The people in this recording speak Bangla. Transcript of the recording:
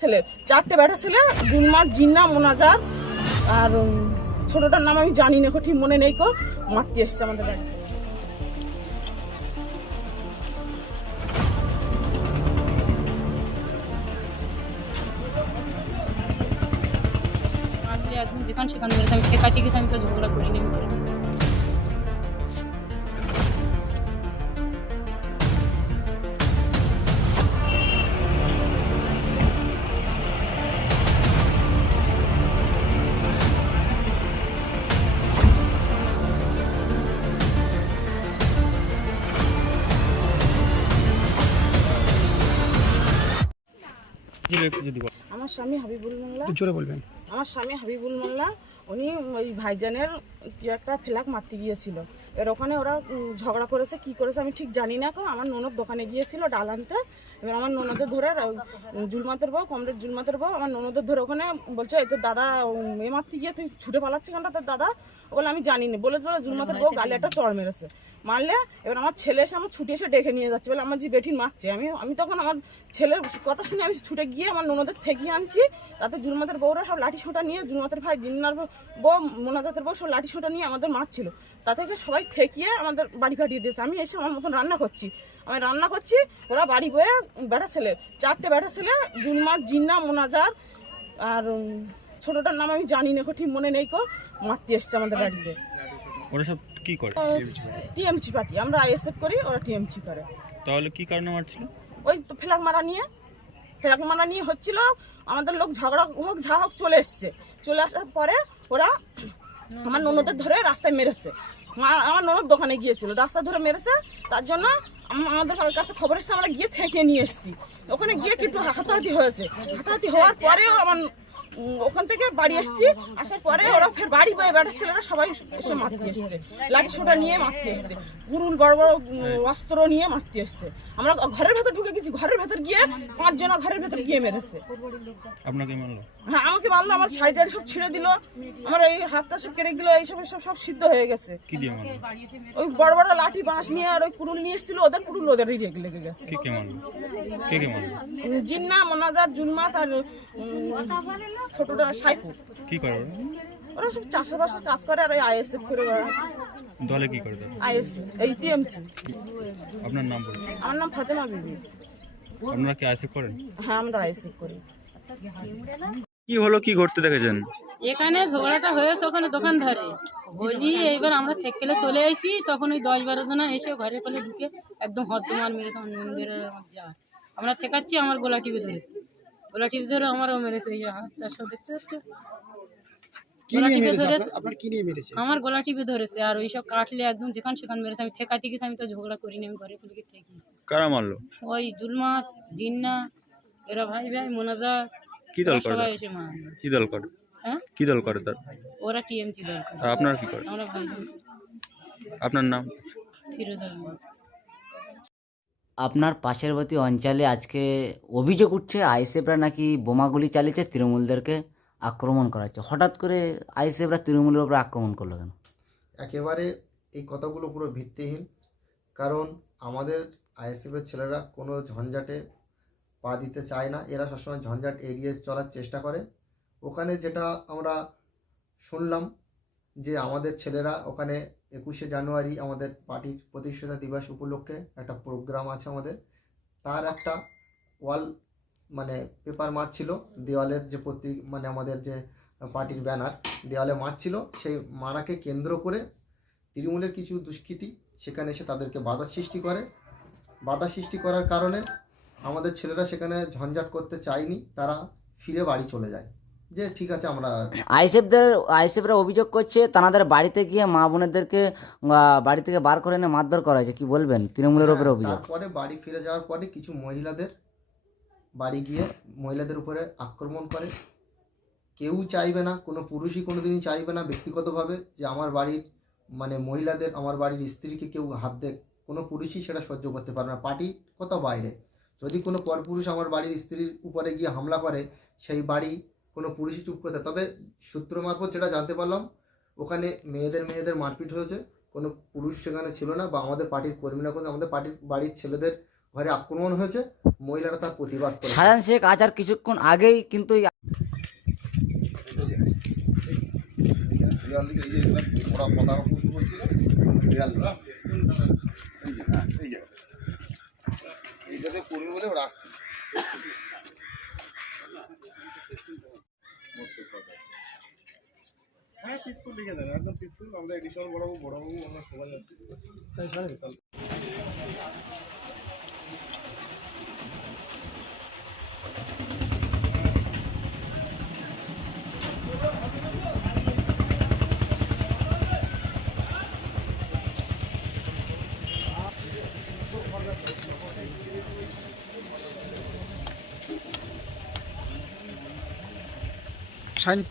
ছেলে, চারটে বেটা ছেলে জুলমার জিন্না মোনাজার আর ছোটটার নাম আমি জানি না ঠিক মনে নেই কো মারতে এসছে আমাদের বাড়ি মারলে একদম যেখানে সেখানে আমি ঠেকাতে গেছি আমি তো ঝগড়া করিনি আমার স্বামী হাবিবুল মোল্লা। জোরে বলবেন। আমার স্বামী হাবিবুল মোল্লা উনি ওই ভাইজানের কি একটা ফেলাক মারতে গিয়েছিল। এর ওখানে ওরা ঝগড়া করেছে কি করেছে আমি ঠিক জানি না কো আমার ননদ দোকানে গিয়েছিল ডাল আনতে। এবার আমার ননদের ধরে জুলমাতের বউ কমরেড জুলমাতের বউ আমার ননদের ধরে ওখানে বলছে এই তোর দাদা এ মারতে গিয়ে তুই ছুটে পালাচ্ছিস কেনটা তোর দাদা? ও বলে আমি জানি না বলে বলে জুলমাতের বউ গালে একটা চড় মেরেছে। মারলে এবার আমার ছেলে এসে আমার ছুটে এসে ডেকে নিয়ে যাচ্ছে। বলে আমার যে বেঠিন মারছে আমি আমি তখন আমার ছেলের কথা শুনে আমি ছুটে গিয়ে আমার ননদের ঠেকিয়ে আনছি। তাতে জুলমাতের বউরা সব লাঠি ছোটা নিয়ে জুলমাতের ভাই জিন্নার বউ মোনাজাতের বউ সব লাঠি ছোটা নিয়ে আমাদের মারছিল। তা থেকে সবাই ঠেকিয়ে আমাদের বাড়ি কাটিয়ে দিয়েছে। আমি এসে আমার মতন রান্না করছি। আমি রান্না করছি ওরা বাড়ি বয়ে বেটা ছেলে চারটে বেটা ছেলে জুলমার জিন্না মোনাজার আর ছোটটার নাম আমি জানি না কো, ঠিক মনে নেই কো। মারতে এসছে আমাদের বাড়িতে। ওরা সব কি করে? TMC party. আমরা আইএসএফ করি ওরা টিএমসি করে। তাহলে কি কারণে মারছিল? ওই তো ফেলাক মারা নিয়ে। ফেলাক মারা নিয়ে হচ্ছিল আমাদের লোক ঝগড়া হোক যা হোক চলে এসছে। চলে আসার পরে ওরা আমার ননদের ধরে রাস্তায় মেরেছে। আমার ননদ দোকানে গিয়েছিল রাস্তা ধরে মেরেছে। তার জন্য আম- আমাদের কাছে খবর এসেছে আমরা গিয়ে থেকে নিয়ে এসেছি। ওখানে গিয়ে কিন্তু হাতাহাতি হয়েছে। হাতাহাতি হওয়ার পরেও আমার ওখান থেকে বাড়ি এসেছি আসার পরে ওরা ফের বাড়ি বয়ে বেটা ছেলেরা সবাই এসে মারতে এসছে। লাঠি সোটা নিয়ে মারতে এসছে। পুরুল বড় বড় অস্ত্র নিয়ে মারতে এসছে। আমরা ঘরের ভেতর ঢুকে গেছি ঘরের ভেতর গিয়ে পাঁচজনা ঘরের ভেতর গিয়ে মেরেছে। আপনাকে মারলো? হ্যাঁ আমাকে মারলো আমার শাড়ি টাড়ি সব ছিঁড়ে দিল। আমার এই হাতটা সব কেটে দিল এইসব সব সব সিদ্ধ হয়ে গেছে। ওই বড় বড় লাঠি বাঁশ নিয়ে আর ওই পুরুল নিয়ে এসেছিল ওদের পুরুল ওদেরই লেগে গেছে। কে কে মারলো? কে কে মারলো? জিন্না মোনাজার জুলমাত আর ছোটটা সাইফুর কি করে ওরা? ওরা সব চাষাবাসের কাজ করে আর ওই আইএসএফ করে ওরা। দলে কি করে আইএসএফ এই টিএমসি আপনার নাম বলুন। আমার নাম ফাতেমা বিবি। আপনারা কি আইসিএফ করেন? হ্যাঁ আমরা আইএসএফ করি। কি হলো কি ঘটতে দেখেছেন? এখানে ঝগড়াটা হয়েছে ওখানে দোকান ধারে বলি এইবার আমরা থেকেলে চলে আইছি তখন ওই দশ বারো জন এসে ঘরে কোলে ঢুকে একদম হদ্দমান মেরেছে আমার মন্দিরের আমার আমরা ঠেকাচ্ছি আমার গোলা টিভি ধরেছে। গোলা টিভি ধরে আমারও মেরেছে এই হাতটা সব দেখতে পাচ্ছ? টিপে আপনার কি নিয়ে মেরেছে? আমার গলা টিপে ধরেছে আর ওইসব কাটলে একদম যেখানে সেখানে মেরেছে। আমি ঠেকাতে গেছি আমি তো ঝগড়া করিনি আমি ঘরে ঠেকিয়েছি। কারা মারলো? ওই জুলমাত জিন্না এরা ভাই ভাই মোনাজা কি দল ওরা করে সবাই? এসে মারলো। কি দল করে? হ্যাঁ? কি দল করে তার? ওরা টিএমসি দরকার আর আপনারা কি করে? আমরা ভাই আপনার নাম? ফিরোজ আহমেদ। আপনার পাশেরবর্তী অঞ্চলে আজকে অভিযোগ উঠছে আইএসএফরা নাকি বোমাগুলি চালিয়েছে, তৃণমূলদেরকে আক্রমণ করাচ্ছে। হঠাৎ করে আইএসএফরা তৃণমূলের উপরে আক্রমণ করল কেন? একেবারে এই কথাগুলো পুরো ভিত্তিহীন। কারণ আমাদের আইএসএফের ছেলেরা কোনো ঝঞ্ঝাটে পা দিতে চায় না। এরা সবসময় ঝঞ্ঝাট এড়িয়ে চলার চেষ্টা করে। ওখানে যেটা আমরা শুনলাম যে আমাদের ছেলেরা ওখানে একুশে জানুয়ারি আমাদের পার্টির প্রতিষ্ঠাতা দিবস উপলক্ষে একটা প্রোগ্রাম আছে আমাদের। তার একটা ওয়াল মানে পেপার মারছিল, দেওয়ালের যে প্রতীক মানে আমাদের যে পার্টির ব্যানার, দেওয়ালে মারছিল। সেই মারাকে কেন্দ্র করে তৃণমূলের কিছু দুষ্কৃতী সেখানে এসে তাদেরকে বাধা সৃষ্টি করে। বাধা সৃষ্টি করার কারণে আমাদের ছেলেরা সেখানে ঝঞ্ঝাট করতে চায়নি, তারা ফিরে বাড়ি চলে যায়। যে ঠিক আছে আমরা আইসেফদের আইসেফরা অভিযোগ করছে তাদের বাড়িতে গিয়ে মা বোনেদেরকে বাড়ি থেকে বার করে এনে মারধর করা হয়েছে। কি বলবেন? তৃণমূলের উপরে অভিযোগ। তারপরে বাড়ি ফিরে যাওয়ার পরে কিছু মহিলাদের বাড়ি গিয়ে মহিলাদের উপরে আক্রমণ করে। কেউ চাইবে না কোনো পুরুষই কোনো দিনই চাইবে না ব্যক্তিগতভাবে যে আমার বাড়ির মানে মহিলাদের আমার বাড়ির স্ত্রীকে কেউ হাত দেখ কোনো পুরুষই সেটা সহ্য করতে পারবে না। পার্টি কোথাও বাইরে। যদি কোনো পরপুরুষ আমার বাড়ির স্ত্রীর উপরে গিয়ে হামলা করে সেই বাড়ি কোনো পুরুষই চুপ করতে তবে সূত্র মারফত যেটা জানতে পারলাম ওখানে মেয়েদের মেয়েদের মারপিট হয়েছে কোনো পুরুষ সেখানে ছিল না বা আমাদের পার্টির কর্মীরা কোনো আমাদের পার্টির বাড়ির ছেলেদের ঘরে আক্রমণ হয়েছে মহিলারা তার প্রতিবাদ করে সায়ান শেখ আজ আর কিছুক্ষণ আগেই কিন্তু এই দিকে এই যে এগুলো ওরা পতাকা পুষ্ট করছিল দেয়াল দিকে। এই যে হ্যাঁ এই যে এইটাতে করবে বলে ওরা আসছে হ্যাঁ পিসফুল লিখে দেন একদম পিসফুল আমাদের এডিশনাল বড়বাবু বড়বাবু অন্য সবাই আছে শান-